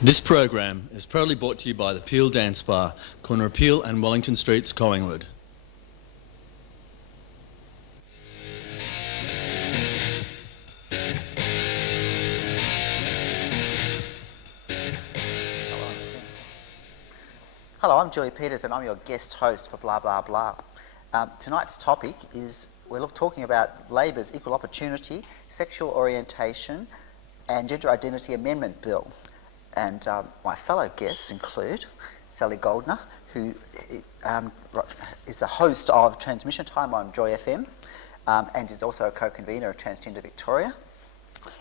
This program is proudly brought to you by the Peel Dance Bar, corner Peel and Wellington Streets, Collingwood. Hello, I'm Julie Peters and I'm your guest host for Blah Blah Blah. Tonight's topic is we're talking about Labor's Equal Opportunity, Sexual Orientation and Gender Identity Amendment Bill. And my fellow guests include Sally Goldner, who is the host of Transmission Time on Joy FM and is also a co-convener of Transgender Victoria.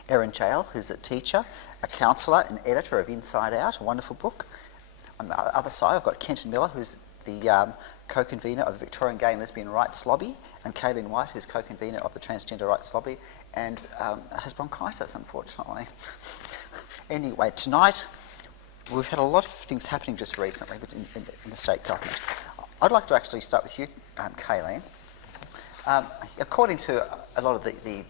Erin Jale, who's a teacher, a counsellor and editor of Inside Out, a wonderful book. On the other side, I've got Kenton Miller, who's the co-convener of the Victorian Gay and Lesbian Rights Lobby, and Kayleen White, who's co-convener of the Transgender Rights Lobby and has bronchitis, unfortunately. Anyway, tonight we've had a lot of things happening just recently but in the state government. I'd like to actually start with you, Kayleen. According to a lot of the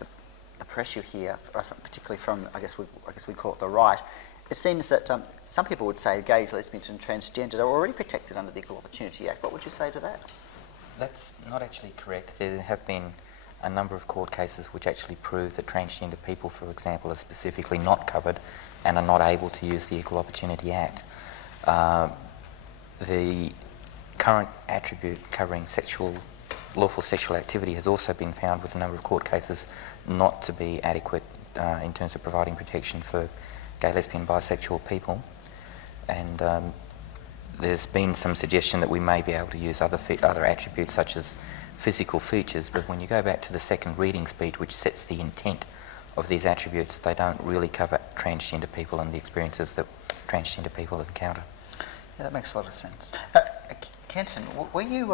press you hear, particularly from I guess we call it the right, it seems that some people would say gays, lesbians and transgender are already protected under the Equal Opportunity Act. What would you say to that? That's not actually correct. There have been a number of court cases which actually prove that transgender people, for example, are specifically not covered and are not able to use the Equal Opportunity Act. The current attribute covering lawful sexual activity has also been found with a number of court cases not to be adequate in terms of providing protection for gay, lesbian, bisexual people. And there's been some suggestion that we may be able to use other attributes such as physical features, but when you go back to the second reading speech, which sets the intent of these attributes, they don't really cover transgender people and the experiences that transgender people encounter. Yeah, that makes a lot of sense. Kenton, were you,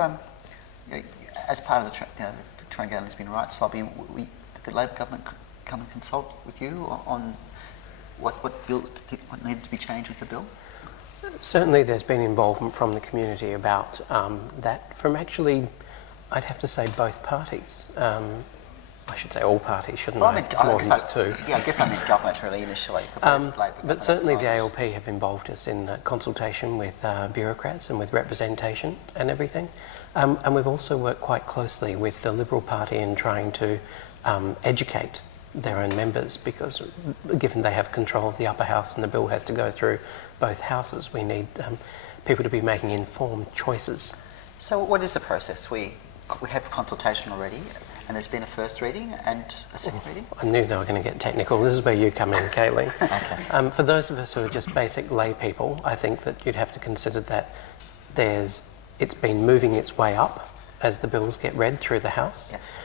as part of the Victorian Gay and Lesbian Rights Lobby, did the Labor government come and consult with you on what needed to be changed with the bill? Certainly there's been involvement from the community about that, from actually, I'd have to say both parties. I should say all parties, shouldn't I? More than just two. Yeah, I guess I meant government really initially. But certainly the ALP have involved us in consultation with bureaucrats and with representation and everything. And we've also worked quite closely with the Liberal Party in trying to educate their own members, because given they have control of the upper house and the bill has to go through both houses, we need people to be making informed choices. So what is the process? We have consultation already, and there's been a first reading and a second reading? I knew they were going to get technical. This is where you come in, Kayleen. Okay. For those of us who are just basic lay people, I think that you'd have to consider that it's been moving its way up as the bills get read through the House. Yes.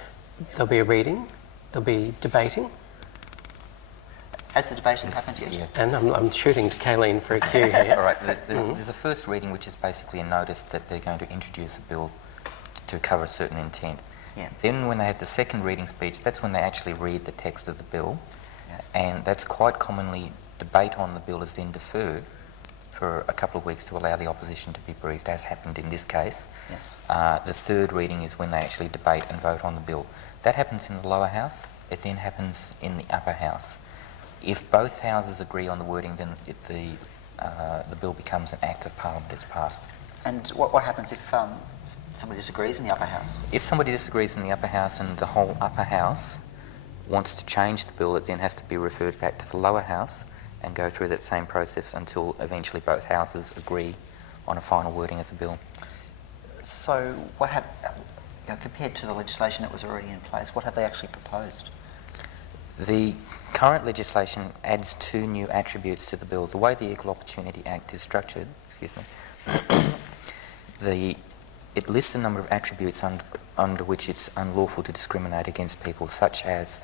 There'll be a reading. There'll be debating. Has the debating happened yet? Yeah. And I'm shooting to Kayleen for a cue here. All right, there's a first reading which is basically a notice that they're going to introduce a bill to cover a certain intent. Yeah. Then when they have the second reading speech, that's when they actually read the text of the bill. Yes. And that's quite commonly, debate on the bill is then deferred for a couple of weeks to allow the opposition to be briefed, as happened in this case. Yes. The third reading is when they actually debate and vote on the bill. That happens in the lower house. It then happens in the upper house. If both houses agree on the wording, then the bill becomes an act of parliament. It's passed. And what happens if somebody disagrees in the upper house? If somebody disagrees in the upper house and the whole upper house wants to change the bill, it then has to be referred back to the lower house and go through that same process until eventually both houses agree on a final wording of the bill. So what compared to the legislation that was already in place, what have they actually proposed? The current legislation adds two new attributes to the bill. The way the Equal Opportunity Act is structured, it lists a number of attributes under which it's unlawful to discriminate against people, such as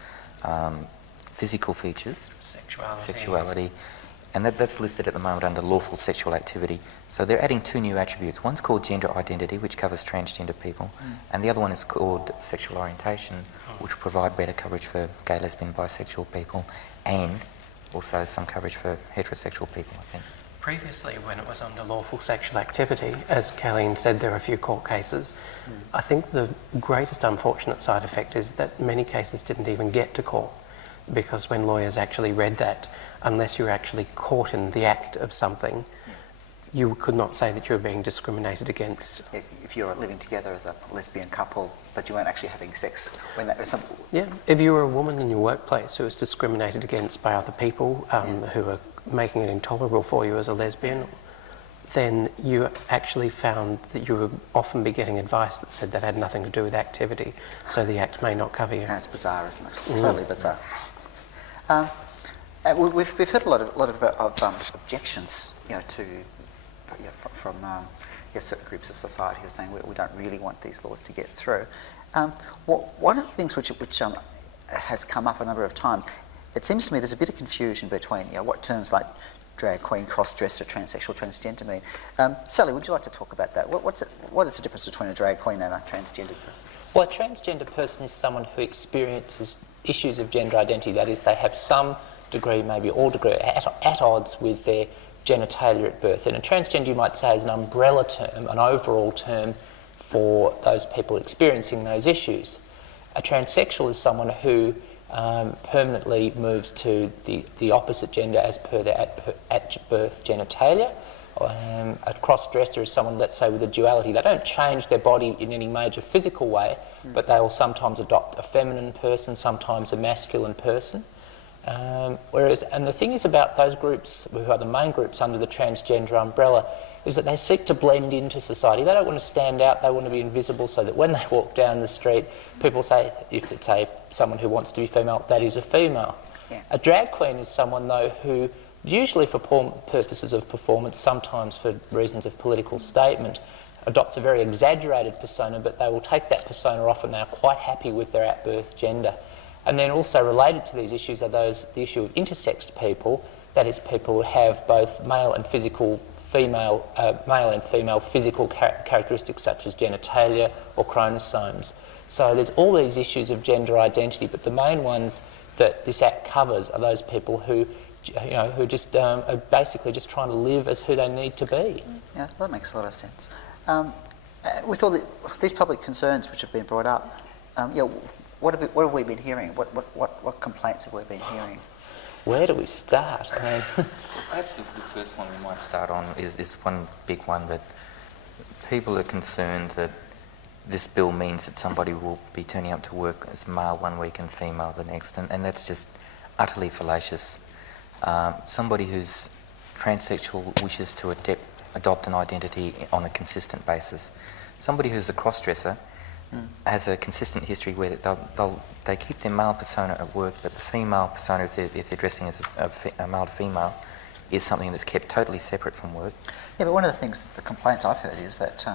physical features, sexuality, and that's listed at the moment under lawful sexual activity. So they're adding two new attributes. One's called gender identity, which covers transgender people, and the other one is called sexual orientation, which will provide better coverage for gay, lesbian, bisexual people, and also some coverage for heterosexual people, I think. Previously, when it was under lawful sexual activity, as Kayleen said, there are a few court cases. I think the greatest unfortunate side effect is that many cases didn't even get to court, because when lawyers actually read that, unless you're actually caught in the act of something, you could not say that you were being discriminated against. If you're living together as a lesbian couple, but you weren't actually having sex, when that was some... Yeah, if you were a woman in your workplace who was discriminated against by other people who were making it intolerable for you as a lesbian, then you actually found that you would often be getting advice that said that had nothing to do with activity, so the act may not cover you. That's bizarre, isn't it? Totally bizarre. We've heard a lot of objections, from certain groups of society who are saying we don't really want these laws to get through. One of the things which has come up a number of times, it seems to me there's a bit of confusion between what terms like drag queen, cross-dresser, transsexual, transgender mean. Sally, would you like to talk about that? What is the difference between a drag queen and a transgender person? Well, a transgender person is someone who experiences issues of gender identity. That is, they have some degree, maybe all degree, at odds with their genitalia at birth. And a transgender, you might say, is an umbrella term, an overall term for those people experiencing those issues. A transsexual is someone who permanently moves to the opposite gender as per their at birth genitalia. A cross-dresser is someone, let's say, with a duality. They don't change their body in any major physical way, but they will sometimes adopt a feminine person, sometimes a masculine person. And the thing is about those groups, who are the main groups under the transgender umbrella, is that they seek to blend into society. They don't want to stand out, they want to be invisible, so that when they walk down the street, people say, if it's someone who wants to be female, that is a female. Yeah. A drag queen is someone, though, who, usually for purposes of performance, sometimes for reasons of political statement, adopts a very exaggerated persona, but they will take that persona off and they are quite happy with their at-birth gender. And then also related to these issues are the issue of intersexed people, that is, people who have both male and female physical characteristics such as genitalia or chromosomes. So there's all these issues of gender identity, but the main ones that this Act covers are those people who just are basically just trying to live as who they need to be. Yeah, that makes a lot of sense. With all these public concerns which have been brought up, what have we been hearing? What complaints have we been hearing? Where do we start? Perhaps the first one we might start on is one big one, that people are concerned that this bill means that somebody will be turning up to work as male one week and female the next, and that's just utterly fallacious. Somebody who's transsexual wishes to adopt an identity on a consistent basis. Somebody who's a cross-dresser has a consistent history where they keep their male persona at work, but the female persona, if they're dressing as a male to female, is something that's kept totally separate from work. Yeah, but one of the things, the complaints I've heard is that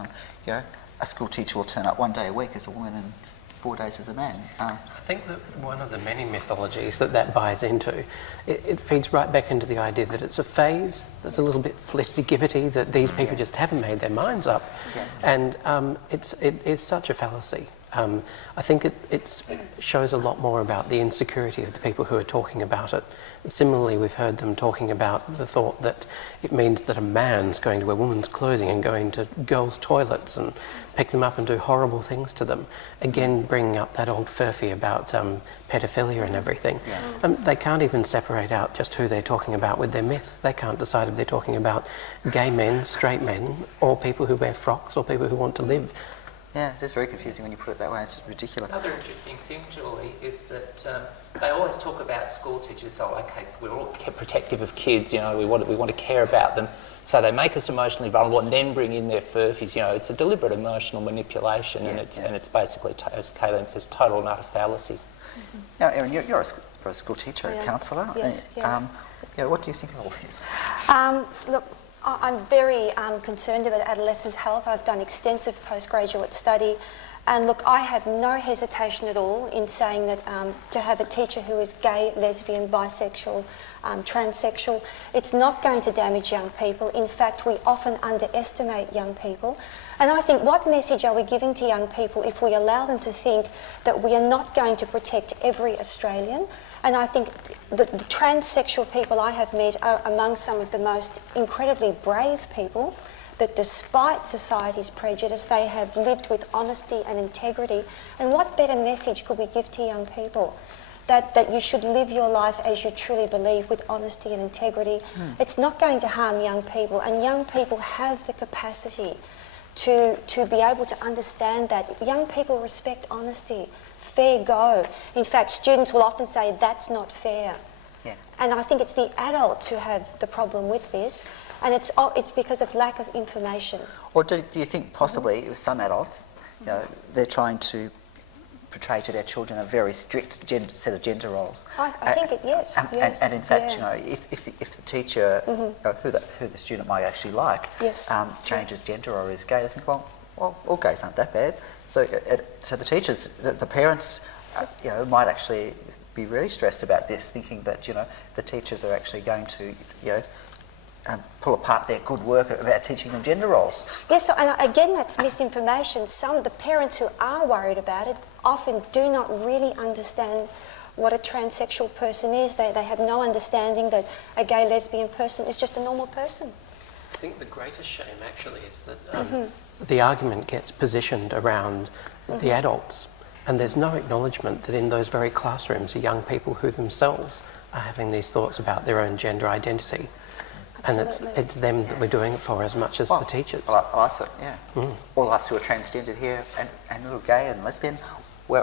a school teacher will turn up one day a week as a woman and 4 days as a man. I think that one of the many mythologies that buys into, it feeds right back into the idea that it's a phase that's a little bit flitty-gibbety, that these people just haven't made their minds up. Yeah. And it is such a fallacy. I think it shows a lot more about the insecurity of the people who are talking about it. Similarly, we've heard them talking about the thought that it means that a man's going to wear women's clothing and going to girls' toilets and pick them up and do horrible things to them. Again, bringing up that old furphy about pedophilia and everything. Yeah. They can't even separate out just who they're talking about with their myths. They can't decide if they're talking about gay men, straight men, or people who wear frocks, or people who want to live. Yeah, it is very confusing when you put it that way. It's ridiculous. Another interesting thing, Julie, is that they always talk about school teachers. Oh, okay, we're all protective of kids. We want to care about them. So they make us emotionally vulnerable and then bring in their furphies. It's a deliberate emotional manipulation, and it's basically, as Kayleen says, total and utter fallacy. Mm-hmm. Now, Erin, you're a school teacher, a counsellor. Yes. What do you think of all this? Look, I'm very concerned about adolescent health. I've done extensive postgraduate study And look, I have no hesitation at all in saying that to have a teacher who is gay, lesbian, bisexual, transsexual, it's not going to damage young people. In fact, we often underestimate young people. And I think, what message are we giving to young people if we allow them to think that we are not going to protect every Australian? And I think the transsexual people I have met are among some of the most incredibly brave people, that despite society's prejudice, they have lived with honesty and integrity. And what better message could we give to young people? That you should live your life as you truly believe, with honesty and integrity. It's not going to harm young people, and young people have the capacity to be able to understand that. Young people respect honesty, fair go. In fact, students will often say, that's not fair. Yeah. And I think it's the adults who have the problem with this, and it's because of lack of information. Or do you think possibly with some adults, you know, they're trying to portray to their children a very strict set of gender roles? I think yes. And in fact, yeah. you know, if the teacher, who the student might actually like, Yes. changes gender or is gay, they think, well, all gays aren't that bad. So the teachers, the parents, you know, might actually be really stressed about this, thinking that, you know, the teachers are actually going to, you know, pull apart their good work about teaching them gender roles. Yes, and again, that's misinformation. Some of the parents who are worried about it often do not really understand what a transsexual person is. They have no understanding that a gay, lesbian person is just a normal person. I think the greatest shame actually is that the argument gets positioned around the adults, and there's no acknowledgement that in those very classrooms are young people who themselves are having these thoughts about their own gender identity. Absolutely. And it's them that we're doing it for as much as the teachers. Us, yeah. All us who are transgendered here and who are gay and lesbian, we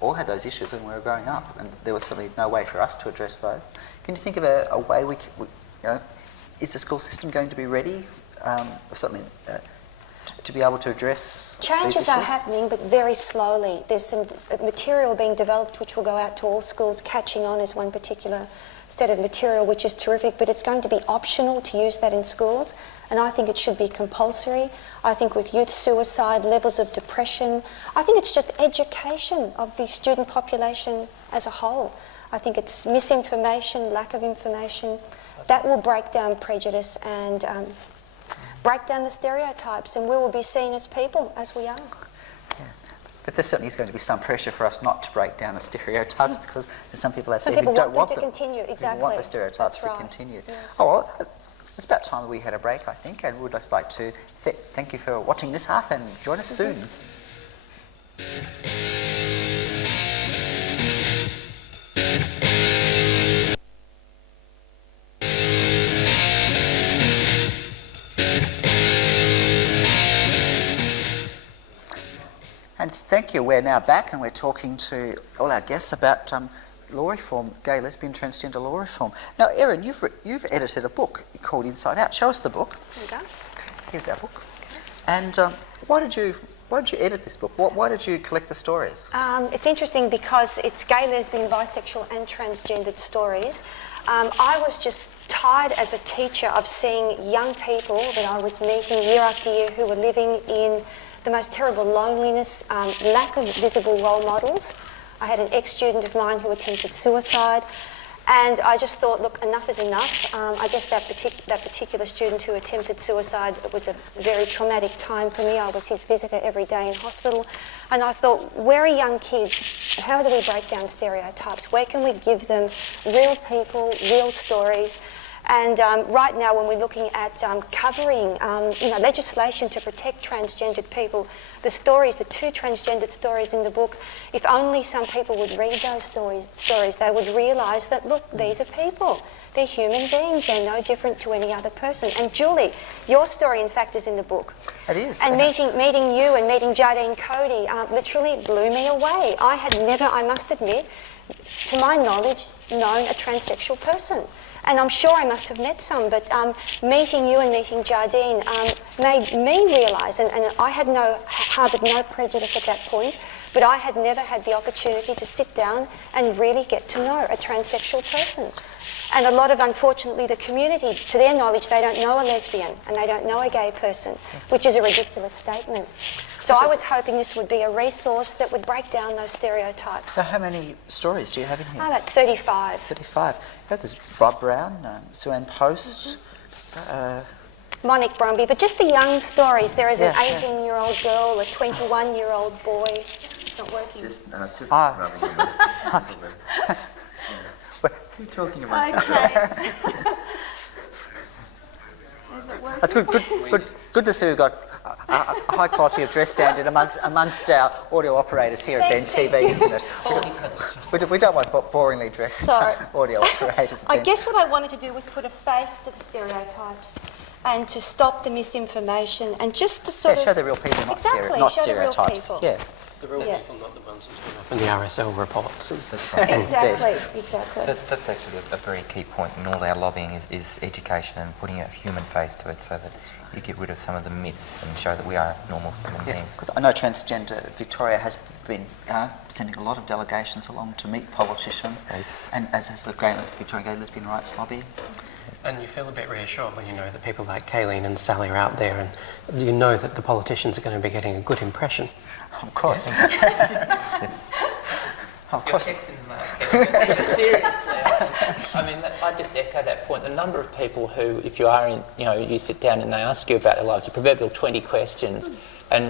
all had those issues when we were growing up, and there was certainly no way for us to address those. Can you think of a way we you know, is the school system going to be ready, certainly, to be able to address Changes these are issues? happening, but very slowly. There's some material being developed which will go out to all schools. Catching On is one particular set of material which is terrific, but it's going to be optional to use that in schools, and I think it should be compulsory. I think with youth suicide, levels of depression, I think it's just education of the student population as a whole. I think it's misinformation, lack of information, that will break down prejudice and break down the stereotypes, and we will be seen as people, as we are. But there certainly is going to be some pressure for us not to break down the stereotypes, because there's some people out there Some who people don't want want them to continue, who exactly. want the stereotypes That's to right. continue. Yes. Oh, well, it's about time that we had a break, I think, and we'd just like to thank you for watching this half, and join us soon. And thank you. We're now back, and we're talking to all our guests about law reform, gay, lesbian, transgender law reform. Now, Erin, you've edited a book called Inside Out. Show us the book. There you go. Here's our book. And why did you edit this book? Why did you collect the stories? It's interesting because it's gay, lesbian, bisexual and transgendered stories. I was just tired as a teacher of seeing young people that I was meeting year after year who were living in the most terrible loneliness, lack of visible role models. I had an ex-student of mine who attempted suicide, and I just thought, look, enough is enough. I guess that particular student who attempted suicide, it was a very traumatic time for me. I was his visitor every day in hospital, and I thought, where are young kids? How do we break down stereotypes? Where can we give them real people, real stories? And right now, when we're looking at covering legislation to protect transgendered people, the two transgendered stories in the book, if only some people would read those stories, they would realise that, look, these are people. They're human beings. They're no different to any other person. And Julie, your story, in fact, is in the book. It is. And meeting you and meeting Jardine Cody literally blew me away. I had never, I must admit, to my knowledge, known a transsexual person. And I'm sure I must have met some, but meeting you and meeting Jardine made me realise, and I had harboured no prejudice at that point, But I had never had the opportunity to sit down and really get to know a transsexual person. And a lot of, unfortunately, the community, to their knowledge, they don't know a lesbian and they don't know a gay person, which is a ridiculous statement. So I was hoping this would be a resource that would break down those stereotypes. So how many stories do you have in here? About 35. 35. Yeah, there's Bob Brown, Sue Ann Post. Monique Brumby, but just the young stories. There is an Yeah, yeah. 18-year-old girl, a 21-year-old boy. It's not working. It's just Ah. rubbing it. Keep talking about Okay. Is it working? That's good to see we've got a high quality of dress standard amongst our audio operators here at Ben Thank TV, you. isn't it? We don't want boringly dressed Sorry. audio operators. at I Ben. guess what I wanted to do was put a face to the stereotypes and to stop the misinformation and just to sort show of... the real people, not, Exactly, not show the real stereotypes. people. Yeah. The real Yes. people, not the ones who turn up in the RSL reports. That's right. Exactly. That's actually a very key point in all our lobbying is education and putting a human face to it so that you get rid of some of the myths and show that we are normal human beings. Because I know Transgender Victoria has been sending a lot of delegations along to meet politicians, Yes. and as has the Victoria Gay Lesbian Rights Lobby. And you feel a bit reassured when you know that people like Kayleen and Sally are out there and you know that the politicians are going to be getting a good impression. Of course. Yes. Of course. But seriously, I mean, I just echo that point. The number of people who, if you are in, you sit down and they ask you about their lives, the proverbial 20 questions, and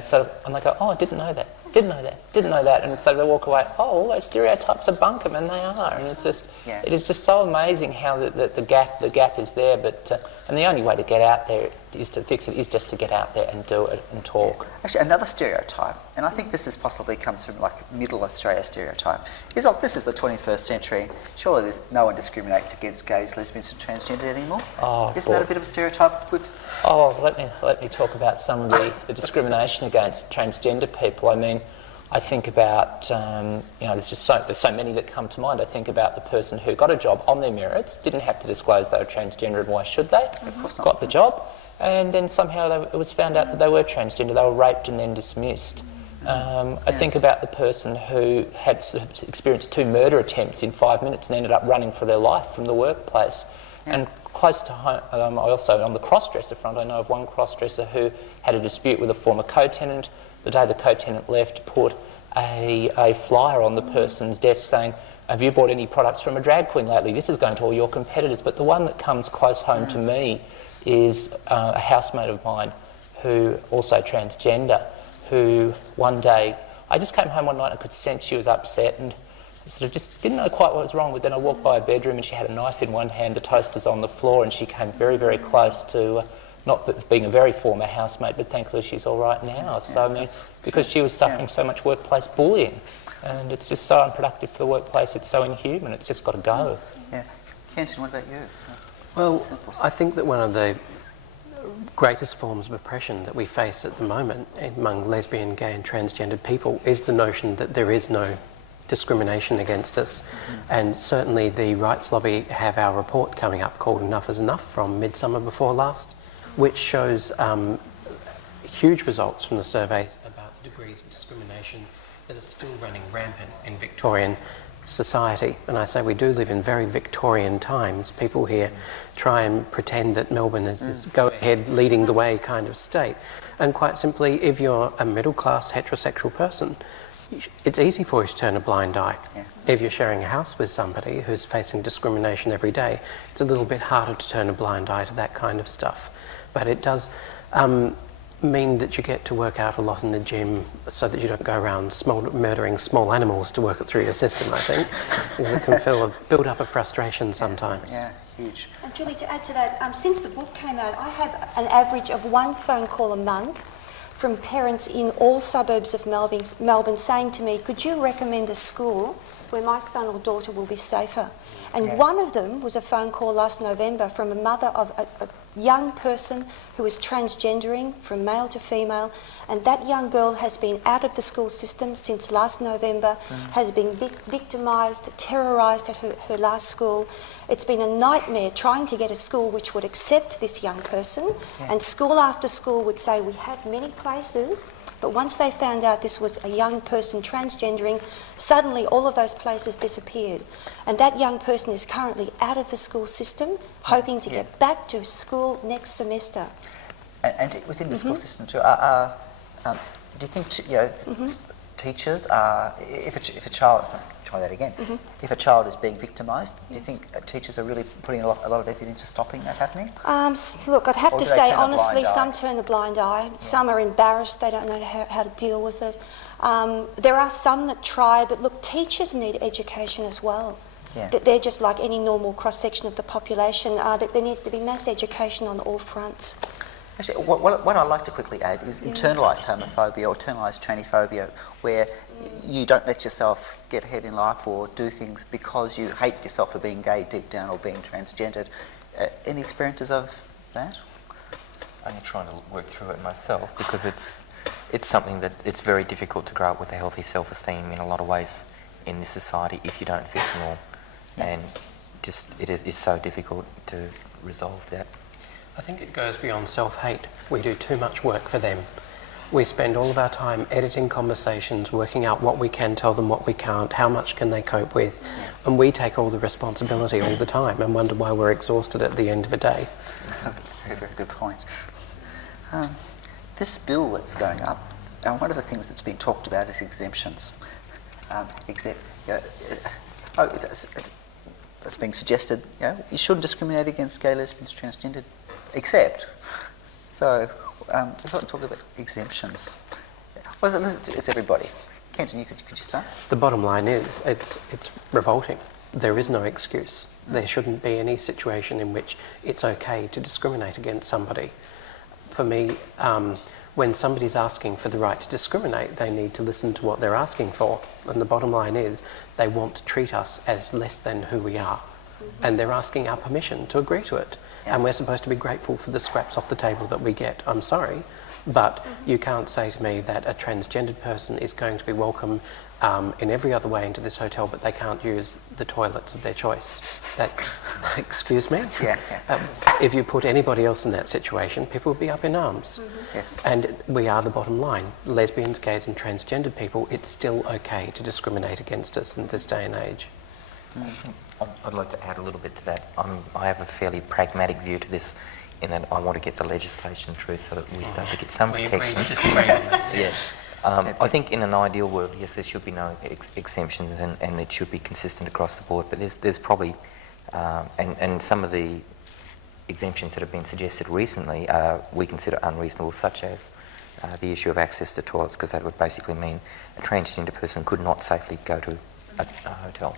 and they go, oh, I didn't know that, didn't know that, and so they walk away, oh, all those stereotypes are bunkum, and they are, and it's just, Yeah. it is just so amazing how the gap is there, but, and the only way to get out there is to fix it, is just to get out there and do it and talk. Actually, another stereotype, and I think this is possibly comes from like middle Australia stereotype, is like this is the 21st century. Surely no one discriminates against gays, lesbians, and transgender anymore. Oh, Isn't that a boy. bit of a stereotype? Oh, let me talk about some of the discrimination against transgender people. I mean, I think about there's so many that come to mind. I think about the person who got a job on their merits, didn't have to disclose they were transgender, and why should they? Of course not. Got the job, and then somehow it was found out that they were transgender. They were raped and then dismissed. I think about the person who had experienced 2 murder attempts in 5 minutes and ended up running for their life from the workplace. And close to home, I also, on the cross-dresser front, I know of one cross-dresser who had a dispute with a former co-tenant. The day the co-tenant left, put a flyer on the person's desk saying, have you bought any products from a drag queen lately? This is going to all your competitors. But the one that comes close home to me is a housemate of mine who also transgender, who one day, I just came home one night and I could sense she was upset and I sort of just didn't know quite what was wrong, but then I walked by her bedroom and she had a knife in one hand, the toaster's on the floor, and she came very, very close to not being a very former housemate, but thankfully she's all right now. So, I mean, because she was suffering so much workplace bullying, and it's just so unproductive for the workplace, it's so inhuman, it's just got to go. Yeah. Kenton, what about you? Well, Examples. I think that one of the greatest forms of oppression that we face at the moment among lesbian, gay and transgendered people is the notion that there is no discrimination against us. And certainly the Rights Lobby have our report coming up called Enough is Enough from Midsummer Before Last, which shows huge results from the surveys about the degrees of discrimination that are still running rampant in Victorian society. And I say we do live in very Victorian times. People here try and pretend that Melbourne is this go-ahead, leading the way kind of state. And quite simply, if you're a middle-class heterosexual person, it's easy for you to turn a blind eye. Yeah. If you're sharing a house with somebody who's facing discrimination every day, it's a little bit harder to turn a blind eye to that kind of stuff. But it does mean that you get to work out a lot in the gym so that you don't go around murdering small animals to work it through your system, I think. Because it can build up a frustration sometimes. Yeah, huge. And Julie, to add to that, since the book came out, I have an average of 1 phone call a month from parents in all suburbs of Melbourne saying to me, could you recommend a school where my son or daughter will be safer? And one of them was a phone call last November from a mother of a young person who is transgendering from male to female, and that young girl has been out of the school system since last November, has been victimised, terrorised at her last school. It's been a nightmare trying to get a school which would accept this young person, and school after school would say, we have many places, But once they found out this was a young person transgendering, suddenly all of those places disappeared. And that young person is currently out of the school system, hoping to get back to school next semester. And within the school system too, do you think teachers are, if a child, try that again, if a child is being victimised, do you think teachers are really putting a lot of effort into stopping that happening? Look, I'd have Or to do they say turn a honestly, blind eye? some turn a blind eye, some are embarrassed, they don't know how to deal with it. There are some that try, but look, teachers need education as well. Yeah. They're just like any normal cross-section of the population. There needs to be mass education on all fronts. Actually, what I'd like to quickly add is internalised homophobia or internalised trannyphobia, where you don't let yourself get ahead in life or do things because you hate yourself for being gay deep down or being transgendered. Any experiences of that? I'm trying to work through it myself because it's something that it's very difficult to grow up with a healthy self-esteem in a lot of ways in this society if you don't fit the norm. And just it's so difficult to resolve that. I think it goes beyond self-hate. We do too much work for them. We spend all of our time editing conversations, working out what we can tell them, what we can't, how much can they cope with, and we take all the responsibility all the time and wonder why we're exhausted at the end of a day. Very, very good point. This bill that's going up, one of the things that's been talked about is exemptions. It's being suggested, you shouldn't discriminate against gay, lesbians, transgendered, except. So, let's talk about exemptions. Well, it's everybody. Kenton, could you start? The bottom line is, it's revolting. There is no excuse. There shouldn't be any situation in which it's okay to discriminate against somebody. For me, when somebody's asking for the right to discriminate, they need to listen to what they're asking for. And the bottom line is, they want to treat us as less than who we are. And they're asking our permission to agree to it. And we're supposed to be grateful for the scraps off the table that we get. I'm sorry, but you can't say to me that a transgendered person is going to be welcome in every other way into this hotel, but they can't use the toilets of their choice. Excuse me? If you put anybody else in that situation, people would be up in arms. Yes. And we are the bottom line. Lesbians, gays and transgendered people, it's still okay to discriminate against us in this day and age. I'd like to add a little bit to that. I have a fairly pragmatic view to this in that I want to get the legislation through so that we start to get some protection. We disagree on this. Yes. I think in an ideal world, yes, there should be no exemptions and it should be consistent across the board, but there's probably, and some of the exemptions that have been suggested recently we consider unreasonable, such as the issue of access to toilets, because that would basically mean a transgender person could not safely go to a hotel.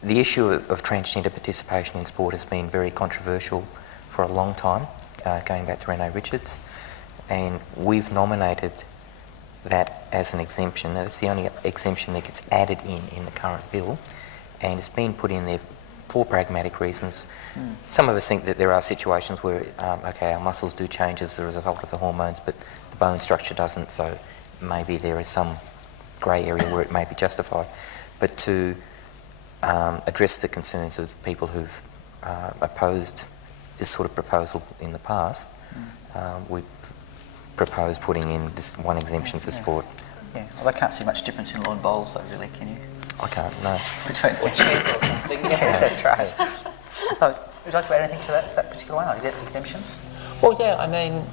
The issue of transgender participation in sport has been very controversial for a long time, going back to Renee Richards, and we've nominated that as an exemption. It's the only exemption that gets added in the current bill, and it's been put in there for pragmatic reasons. Some of us think that there are situations where, okay, our muscles do change as a result of the hormones, but the bone structure doesn't, so maybe there is some grey area where it may be justified. But to address the concerns of people who've opposed this sort of proposal in the past, we propose putting in this one exemption for sport. Yeah, well, I can't see much difference in lawn bowls, though, really, can you? I can't, no. Between Or chairs or something. Yes, that's right. Would you like to add anything to that particular one? Are there exemptions? Well, yeah, I mean,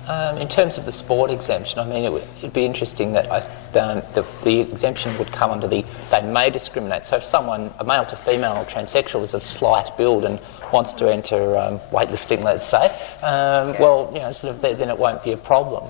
in terms of the sport exemption, I mean, it'd be interesting that the exemption would come under the they may discriminate. So if someone, a male to female or transsexual, is of slight build and wants to enter weightlifting, let's say, well, you know, sort of then it won't be a problem.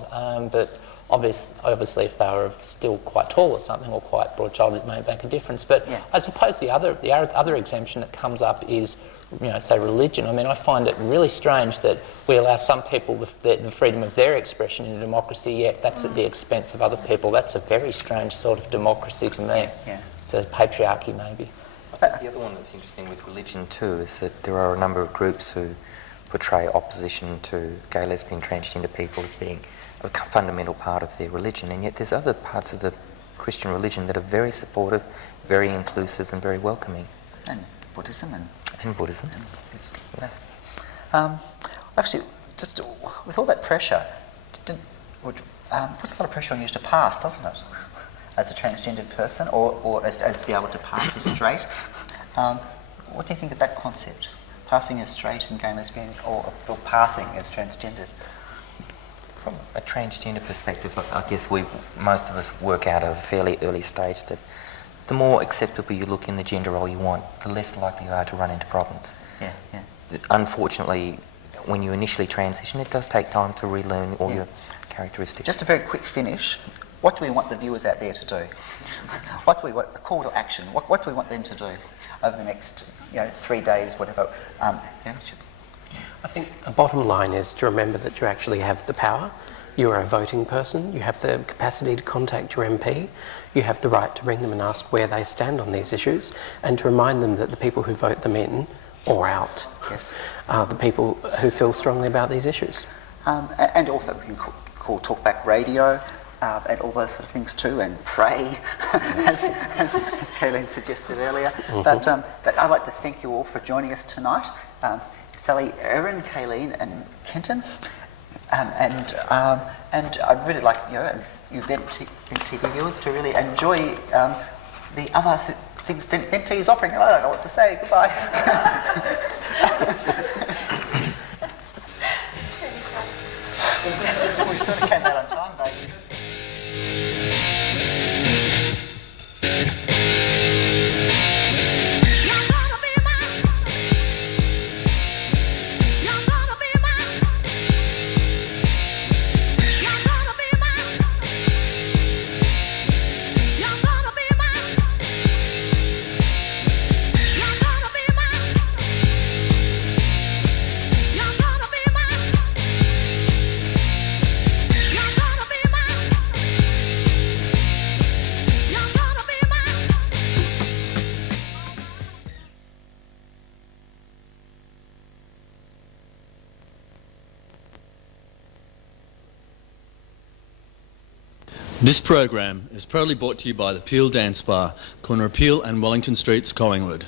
But obviously, if they were still quite tall or something, or quite broad-shouldered, it may make a difference. But I suppose the other exemption that comes up is, you know, say religion. I mean, I find it really strange that we allow some people the freedom of their expression in a democracy, yet that's at the expense of other people. That's a very strange sort of democracy to me. Yeah. It's a patriarchy, maybe. I think the other one that's interesting with religion too is that there are a number of groups who portray opposition to gay, lesbian, transgender people as being a fundamental part of their religion, and yet there's other parts of the Christian religion that are very supportive, very inclusive and very welcoming. And Buddhism and Buddhism. Yes. Actually, just with all that pressure, puts a lot of pressure on you to pass, doesn't it? As a transgendered person, or as to be able to pass as straight. What do you think of that concept? Passing as straight and gay and lesbian, or passing as transgendered? From a transgender perspective, I guess most of us work out at a fairly early stage that the more acceptable you look in the gender role you want, the less likely you are to run into problems. Yeah, yeah. Unfortunately, when you initially transition, it does take time to relearn all your characteristics. Just a very quick finish. What do we want the viewers out there to do? What do we want, a call to action, what do we want them to do over the next 3 days, whatever? I think a bottom line is to remember that you actually have the power. You are a voting person. You have the capacity to contact your MP. You have the right to ring them and ask where they stand on these issues, and to remind them that the people who vote them in or out are the people who feel strongly about these issues. And also we can call Talkback Radio and all those sort of things too, and pray, as Kayleen suggested earlier. But I'd like to thank you all for joining us tonight. Sally, Erin, Kayleen and Kenton. And I'd really like you Vent TV viewers to really enjoy the other things Vent TV is offering. I don't know what to say. Goodbye. We sort of came out on time, baby. This program is proudly brought to you by the Peel Dance Bar, corner of Peel and Wellington Streets, Collingwood.